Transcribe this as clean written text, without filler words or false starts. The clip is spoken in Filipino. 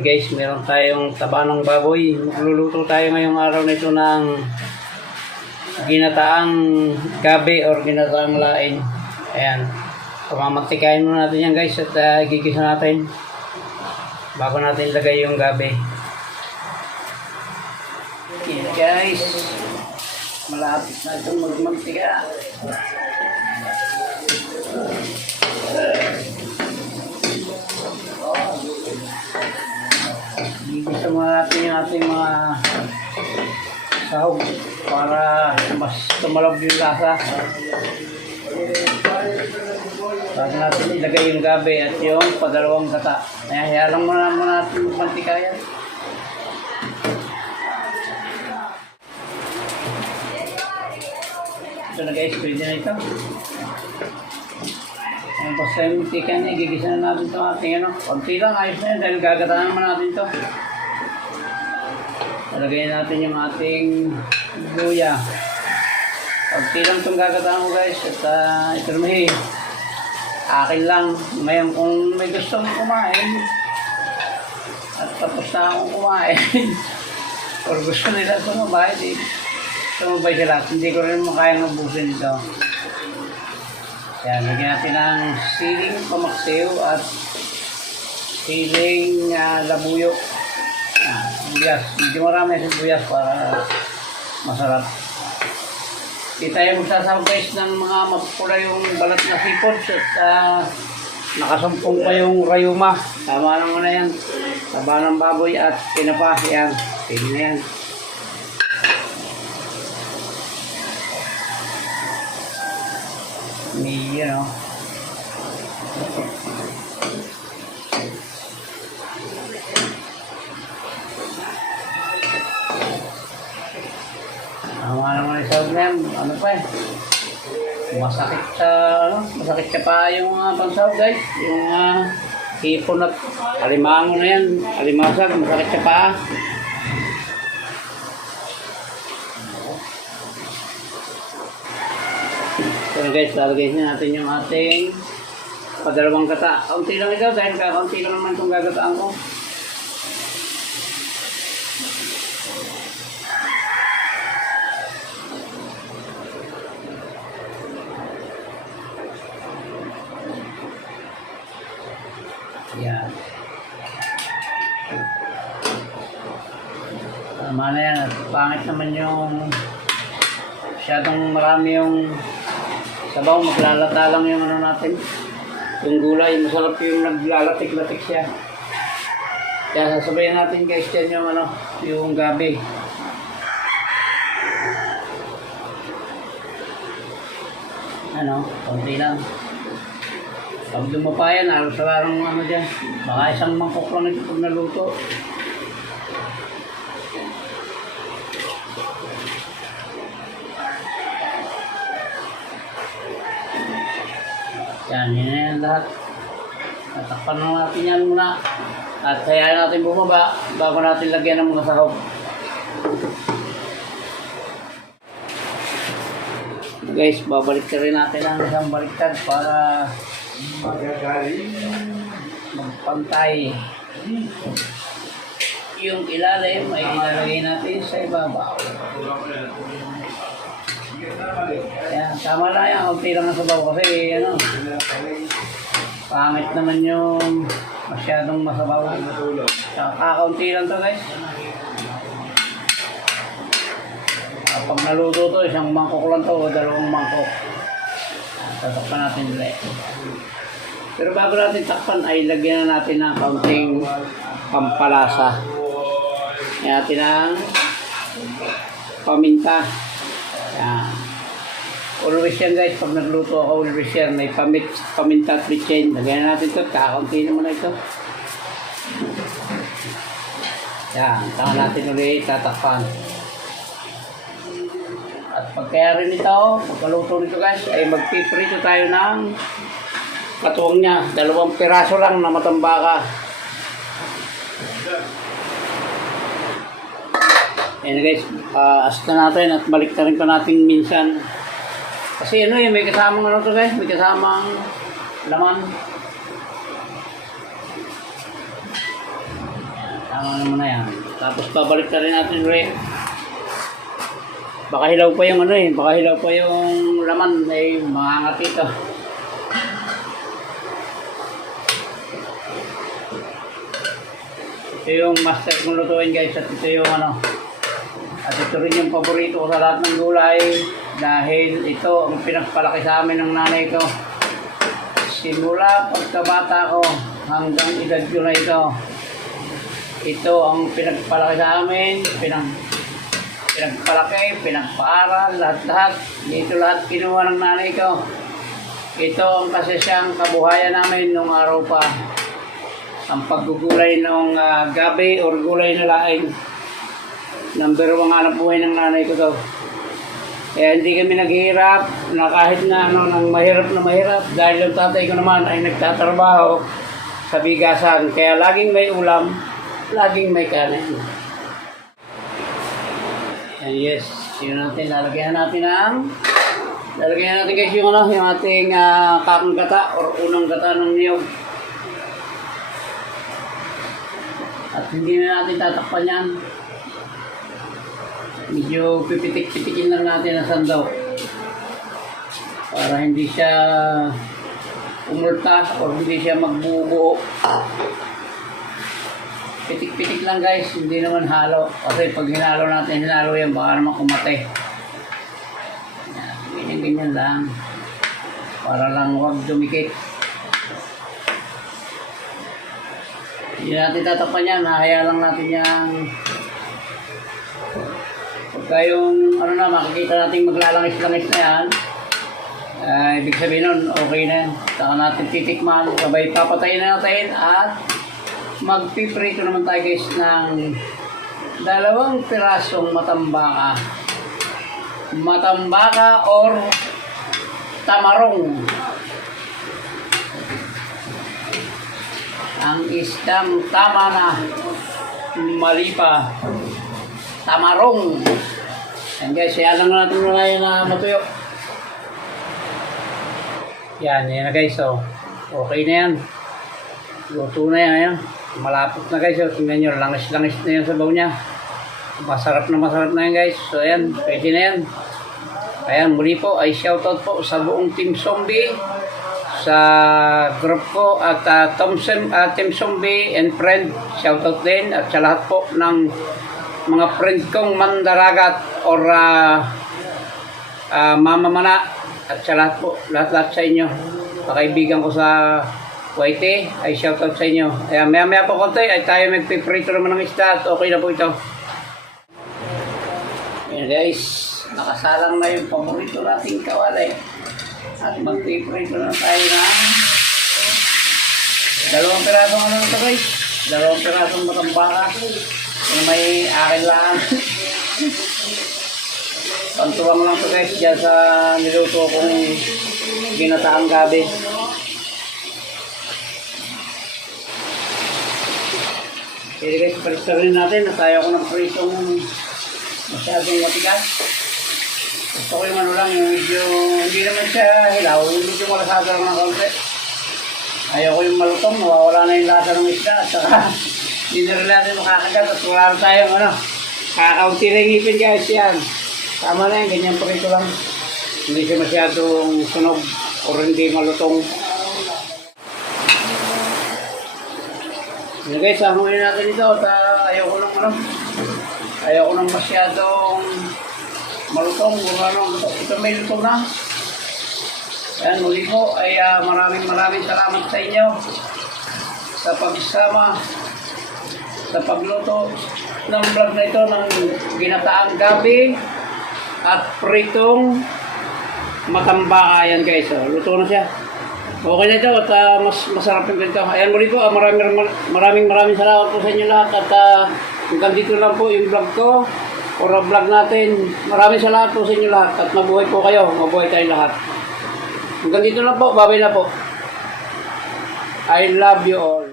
Ayan guys, meron tayong taba ng baboy. Magluluto tayo ngayong araw nito ng ginataang gabi or ginataang laing. Ayan. Pamamantikain muna natin yan guys at gigisa natin bago natin ilagay yung gabi. Okay guys, malapit na itong magmantika. Gigisa muna natin yung ating mga sahog para mas tumalab yung lasa. Bago natin ilagay yung gabi at yung padalawang gata. Kaya lang muna natin magmantika yan. Ito na guys, pwede na ito. Ayan, basta yung mantika niya, gigisa na natin ito ating ano. Konti lang, ayos na yan dahil gagataan naman natin ito. Ilagay natin yung ating luya. Konti lang itong gagataan ko guys at ito naman akin lang. Ngayon kung may gusto mong kumain at tapos na akong kumain or gusto nila sumabay, sumabay sila. Hindi ko rin makayang mabusin ito. Yan, lagyan natin ng siling pamaksiw at siling labuyo. Buyas. Medyo marami sa buyas para masarap. Di tayo magsasama guys ng mga mapula yung balat na sipon at nakasampung pa yung rayuma. Tama naman na yan. Taba ng baboy at pinapa. Yan. Pili na yan. May yun o. Tama naman yung sahog na yan. Ano pa eh. Masakit sa pa yung pansahog guys. Yung hipon at alimango na yan. Alimasag, masakit sa pa. So guys, lalagay natin yung ating padalawang gata. Kaunti lang ito dahil kaunti lang naman itong gagataan ko. Yan. Tama na yan. At pangit naman yung masyadong marami yung sabaw. Maglalata lang yung ano natin. Yung gulay. Masarap yung naglalatik-latik siya. Kaya sasabayan natin guys yan yung ano, yung gabi. Ano, konti lang. Pag lumapayan, halos wala nang ano dyan. Baka isang mangkok lang ito pag naluto. Yan, yun na yan lahat. Tatakpan na natin yan muna. At hayaan natin bumaba bago natin lagyan ng mga sahog. Guys, babalik rin natin ang isang baliktad para magpantay. Yung ilalim ay ilalagay natin sa ibabaw. Yan, tama lang yan. Kunti lang ang sabaw kasi ano, pangit naman yung masyadong masabaw. Kakaunti lang to guys. Pag naluto to, isang mangkok lang to o dalawang mangkok. Tatakpan natin ulit. Pero bago natin takpan ay lagyan na natin ng kaunting pampalasa. Lagyan natin ng paminta. Yan. Always yan guys, pag nagluto ako always yan. May paminta at bitchin. Lagyan na natin ito. Kakaunti naman na ito. Yan. Saka natin ulit tatakpan. At pagkaya rin ito, pagkaluto nito guys, ay magpiprito tayo ng katuwang niya. 2 piraso lang na matambaka. Ayan guys, ask na natin at balik na rin pa natin minsan. Kasi ano may kasamang ano to guys, may kasamang laman. Tama naman na yan. Tapos babalik na rin natin ulit. Baka hilaw pa yung ano eh. Baka hilaw pa yung laman. May mangangat ito. Ito yung master kong lutuin guys. At ito yung ano. At ito rin yung paborito ko sa lahat ng gulay. Dahil ito ang pinagpalaki sa amin ng nanay ko. Simula pagkabata ko hanggang edad ko na ito. Ito ang pinagpalaki sa amin, pinagpalaki, pinagpaaral, lahat-lahat. Dito lahat kinuha ng nanay ko. Ito ang kasi siyang kabuhayan namin nung araw pa. Ang paggugulay ng gabi or gulay na laing. Number 1 hanap buhay ng nanay ko to. Kaya hindi kami naghihirap na kahit na nang mahirap na mahirap dahil yung tatay ko naman ay nagtatrabaho sa bigasan. Kaya laging may ulam, laging may kanin. And yes, yun natin. Lalagyan natin guys yung ano, yung ating kakang gata or unang gata ng niyog. At hindi na natin tatakpan yan. Medyo pipitik-pitikin lang natin ang sandaw para hindi siya umulta o hindi siya magbubuo. Pitik-pitik lang guys, hindi naman halo. Kasi pag hinalo yan, baka naman kumate. Ganyan lang. Para lang huwag dumikit. Hindi natin tatakpan yan, hahaya lang natin yan. Pagka yung ano na, makikita natin maglalangis-langis na yan, ibig sabihin nun, okay na yan. Saka natin titikman, sabay papatayin na natin at magpiprito naman tayo guys ng 2 pirasong matambaka. Matambaka or tamarong. Ang isdang tama na, mali pa. Tamarong. Yan guys, yan lang natin muna yan na matuyo. Yan na guys, oh. Okay na yan. Luto na yan, ayan. Malapot na guys, oh. Tingnan nyo, langis-langis na yan sabaw niya. Masarap na yan guys. So ayan, pwede na yan. Ayan, muli po ay shoutout po sa buong Team Zombie, sa group ko at Team Zombie and friend, shoutout din. At sa lahat po ng mga friend kong mandaragat or mamamana at sa lahat po, lahat sa inyo, pakaibigan ko sa YT, ay shoutout sa inyo. Ayan, maya po konti ay tayo magpiprito naman ng isda at okay na po ito. Ayan guys, nakasalang na yung paborito nating kawali at magpiprito na tayo ng 2 pirasong ano ito guys, 2 pirasong matambaka. Yung may akin lang. Pantuwang lang ito guys dyan sa niluto kong ginataang gabi. Kaya guys, palista rin natin na tayo ko ng pritong masyadong matigas. Gusto ko yung ano lang, yung medyo hindi naman siya hilaw, yung medyo malasada lang ng kaunti. Ayaw ko yung malutong, nawawala na yung lasa ng isda at saka hindi na rin natin makakagat at wala na tayong ano, kakaunti na yung ngipin guys yan. Tama na yan, ganyan pa rito lang. Hindi siya masyadong sunog o hindi malutong. Yan guys, hanguin natin ito at ayaw ko nang masyadong malutong. Ito may lutong na. Yan, muli po ay maraming salamat sa inyo sa pagsama sa pagluto ng vlog na ito ng ginataang gabi at pritong matambaka. Yan guys, luto na siya. Okay na ito at mas masarap yung ganito. Ayan muli po, maraming salamat po sa inyo lahat at hanggang dito lang po yung vlog ko or vlog natin. Maraming salamat po sa inyo lahat at mabuhay po kayo, mabuhay tayong lahat. Hanggang dito lang po, babay na po. I love you all.